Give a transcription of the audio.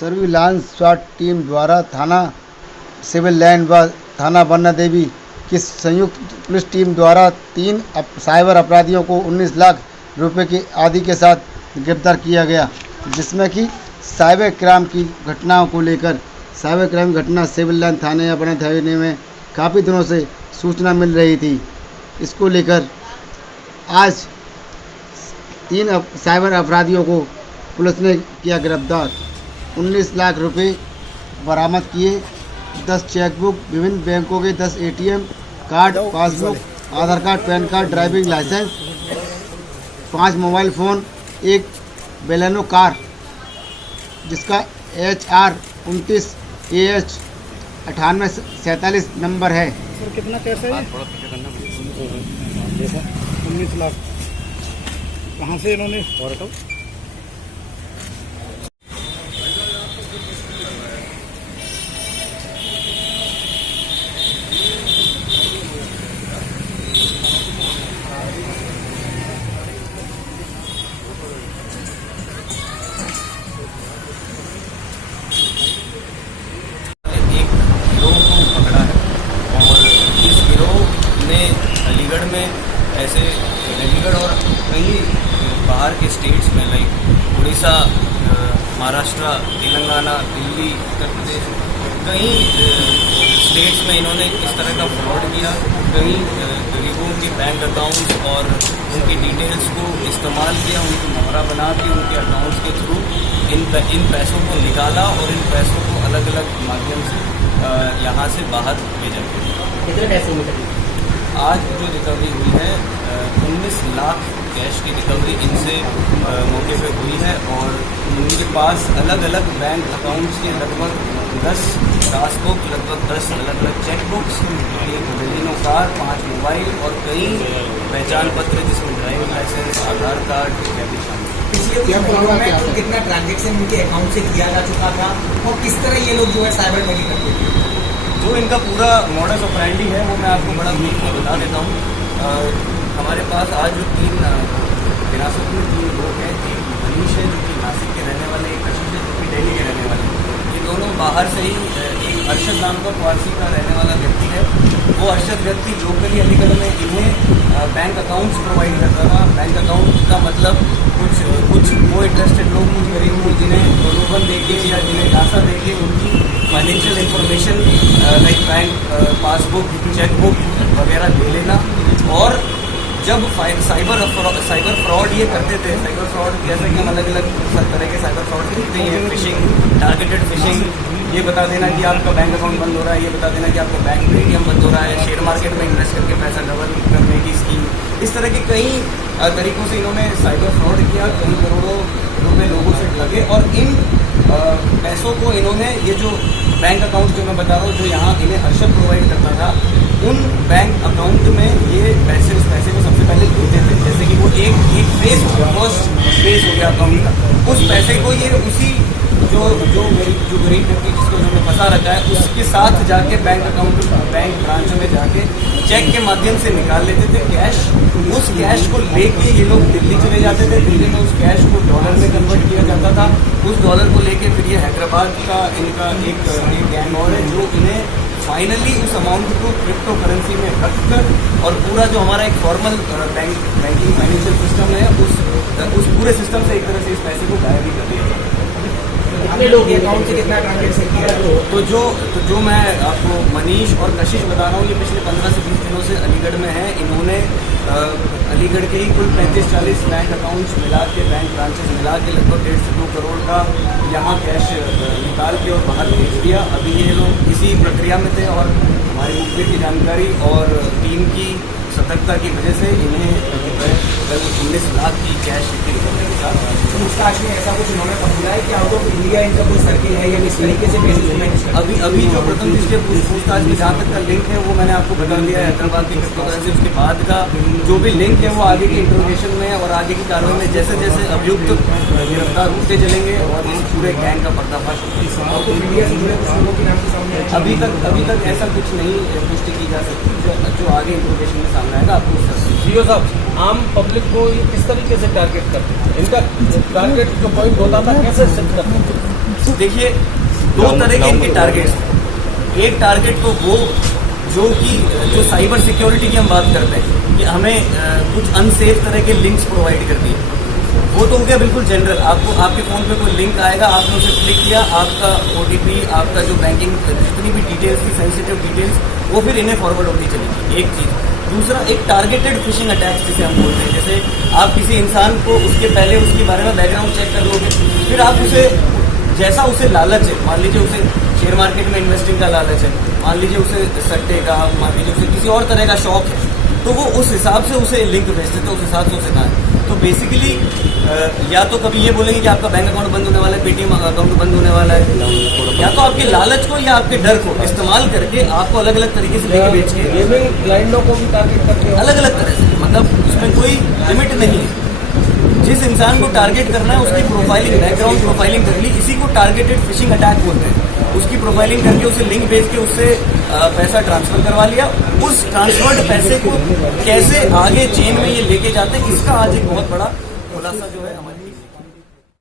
Surveillance स्वाट team द्वारा थाना civil line व थाना बन्ना देवी की संयुक्त पुलिस टीम द्वारा 3 साइबर अपराधियों को 19 लाख रुपए की आदि के साथ गिरफ्तार किया गया, जिसमें कि साइबर क्राइम की घटनाओं को लेकर साइबर क्राइम घटना सिविल लाइन थाने या बन्ना थाने में काफ़ी दिनों से सूचना मिल रही थी। इसको लेकर आज 3 साइबर अपराधियों को पुलिस ने किया गिरफ्तार। 19 लाख रुपए बरामद किए, 10 चेकबुक, विभिन्न बैंकों के 10 ATM card, passbook, Aadhaar card, PAN card, driving licence, 5 mobile phone, 1 Baleno car जिसका HR 29 AH 9847 नंबर है। सर कितना पैसा है? 19 लाख कहाँ से इन्होंने अलीगढ़ में ऐसे अलीगढ़ और कई बाहर के स्टेट्स में लाइक उड़ीसा, महाराष्ट्र, तेलंगाना, दिल्ली, उत्तर प्रदेश, कई स्टेट्स में इन्होंने इस तरह का फ्रॉड किया। कई गरीबों के बैंक अकाउंट्स और उनकी डिटेल्स को इस्तेमाल किया, उनकी मोहरा बना के उनके अकाउंट्स के थ्रू इन पैसों को निकाला और इन पैसों को अलग अलग माध्यम से यहाँ से बाहर भेजा गया। कितने पैसे में? आज जो रिकवरी हुई है 19 लाख कैश की रिकवरी इनसे मौके पे हुई है और उनके पास अलग अलग बैंक अकाउंट्स के लगभग 10 पासबुक, लगभग 10 अलग अलग चेकबुक्स, 1 बेलिनो कार, 5 मोबाइल और कई पहचान पत्र जिसमें ड्राइविंग लाइसेंस, आधार कार्ड इत्यादि शामिल। पिछले कुछ महीनों में तो कितना ट्रांजेक्शन इनके अकाउंट से किया जा चुका था और किस तरह ये लोग जो है साइबर ठगी करते थे? जो इनका पूरा मॉडस ऑपरेंडी है वो मैं आपको बड़ा ब्रीफ में बता देता हूँ। हमारे पास आज जो 3 हिरासत में 3 लोग हैं, एक मनीष है जो कि नासिक के रहने वाले, एक कशिश है जो कि दिल्ली के रहने वाले। ये दोनों बाहर से ही, एक अरशद नाम का वारसी का रहने वाला व्यक्ति है। वो अरशद व्यक्ति लोकली अलीगढ़ में इन्हें बैंक अकाउंट्स प्रोवाइड करता था। बैंक अकाउंट का मतलब कुछ वो इंटरेस्टेड लोग, कुछ गरीब लोग जिन्हें प्रलोभन देके या जिन्हें लालसा देके उनकी financial information like bank passbook, chequebook वगैरह ले लेना। और जब साइबर फ्रॉड ये करते थे, साइबर फ्रॉड जैसे कि हम अलग अलग तरह के साइबर फ्रॉड देखते हैं, फिशिंग, टारगेटेड फिशिंग, ये बता देना कि आपका बैंक अकाउंट बंद हो रहा है, ये बता देना कि आपका बैंक ATM बंद हो रहा है, शेयर मार्केट में इन्वेस्ट करके पैसा डबल करने की स्कीम, इस तरह के कई तरीकों से इन्होंने साइबर फ्रॉड किया। कई करोड़ों रुपए लोगों से ठगे और इन पैसों को इन्होंने, ये जो बैंक अकाउंट जो मैं बता रहा हूँ जो यहाँ इन्हें हर्षद प्रोवाइड करता था, उन बैंक अकाउंट में ये उस पैसे को सबसे पहले देते थे। जैसे कि वो एक फेज हो गया, फर्स्ट फेज हो गया अकाउंट का, उस पैसे को ये उसी जो गरीब व्यक्ति जिसको उन्होंने फंसा रखा है उसके साथ जाके बैंक ब्रांच में जाके चेक के माध्यम से निकाल लेते थे कैश। उस कैश को लेके ये लोग दिल्ली चले जाते थे, दिल्ली में उस कैश को डॉलर में कन्वर्ट किया जाता था। उस डॉलर को लेके फिर ये हैदराबाद का इनका एक गैंग और है जो इन्हें फाइनली उस अमाउंट को क्रिप्टो करेंसी में रखकर और पूरा जो हमारा एक फॉर्मल बैंकिंग फाइनेंशियल सिस्टम है उस पूरे सिस्टम से एक तरह से इस पैसे को गायब ही कर दिया। कितने लोग अकाउंट से कितना ट्रांजेक्शन किया? तो जो मैं आपको मनीष और कशिश बता रहा हूँ, ये पिछले 15 से 20 दिनों से अलीगढ़ में है। इन्होंने अलीगढ़ के ही कुल 35-40 बैंक अकाउंट्स मिला के, बैंक ब्रांचेस मिला के लगभग 1.5 से 2 करोड़ का यहाँ कैश निकाल के और बाहर भेज दिया। अभी ये लोग इसी प्रक्रिया में थे और हमारी मुखबिर की जानकारी और टीम की सतर्कता की वजह से इन्हें कल 19 लाख की कैश रिकवरी के साथ पूछताछ में ऐसा कुछ उन्होंने बताया है कि आउट ऑफ इंडिया इनका कोई सर्किल है या इस तरीके से बेसिस में? अभी जो प्रथम दृष्टया पूछताछ में जहाँ तक का लिंक है वो मैंने आपको बता दिया है। हैदराबाद की क्रिप्टो करेंसी, उसके बाद का जो भी लिंक है वो आगे की इंट्रोगेशन में और आगे की कार्रवाई में जैसे जैसे अभियुक्त गिरफ्तार होते चलेंगे और इस पूरे गैंग का पर्दाफाश होता है। मीडिया से जुड़े कुछ लोगों के नाम के सामने अभी तक ऐसा कुछ नहीं पुष्टि की जा सकती। जो आगे इंट्रोगेशन में सामने आएगा आपको सीओ साहब, आम पब्लिक को ये किस तरीके से टारगेट करते हैं? इनका टारगेट जो पॉइंट होता था कैसे सेट करते हैं? देखिए, दो तरह के इनके टारगेट्स हैं। एक टारगेट तो वो जो साइबर सिक्योरिटी की हम बात करते हैं कि हमें कुछ अनसेफ तरह के लिंक्स प्रोवाइड करती है, वो तो हो गया बिल्कुल जनरल। आपको आपके फ़ोन पे कोई लिंक आएगा, आपने उसे क्लिक किया, आपका OTP, आपका जो बैंकिंग जितनी भी डिटेल्स थी, सेंसिटिव डिटेल्स, वो फिर इन्हें फॉरवर्ड होती चलेगी, एक चीज़। दूसरा, एक टारगेटेड फिशिंग अटैक्स जिसे हम बोलते हैं, जैसे आप किसी इंसान को उसके पहले उसके बारे में बैकग्राउंड चेक कर लोगे, फिर आप उसे जैसा उसे लालच है, मान लीजिए उसे शेयर मार्केट में इन्वेस्टिंग का लालच है, मान लीजिए उसे सट्टे का, मान लीजिए उसे किसी और तरह का शौक है, तो वो उस हिसाब से उसे लिंक भेजते थे, उस हिसाब से उसे कहा। तो बेसिकली या तो कभी ये बोलेंगे कि आपका बैंक अकाउंट बंद होने वाला है, पेटीएम अकाउंट बंद होने वाला है, या तो आपके लालच को या आपके डर को इस्तेमाल करके आपको अलग अलग तरीके से लिंक भेज के गेमिंग क्लाइंटों को भी टारगेट करते हैं। अलग अलग तरह से, मतलब उसमें कोई लिमिट नहीं है। जिस इंसान को टारगेट करना है उसकी प्रोफाइलिंग, बैकग्राउंड प्रोफाइलिंग कर ली, इसी को टारगेटेड फिशिंग अटैक बोलते हैं। उसकी प्रोफाइलिंग करके उसे लिंक भेज के उससे पैसा ट्रांसफर करवा लिया। उस ट्रांसफर्ड पैसे को कैसे आगे चेन में ये लेके जाते हैं, इसका आज एक बहुत बड़ा खुलासा जो है हमारी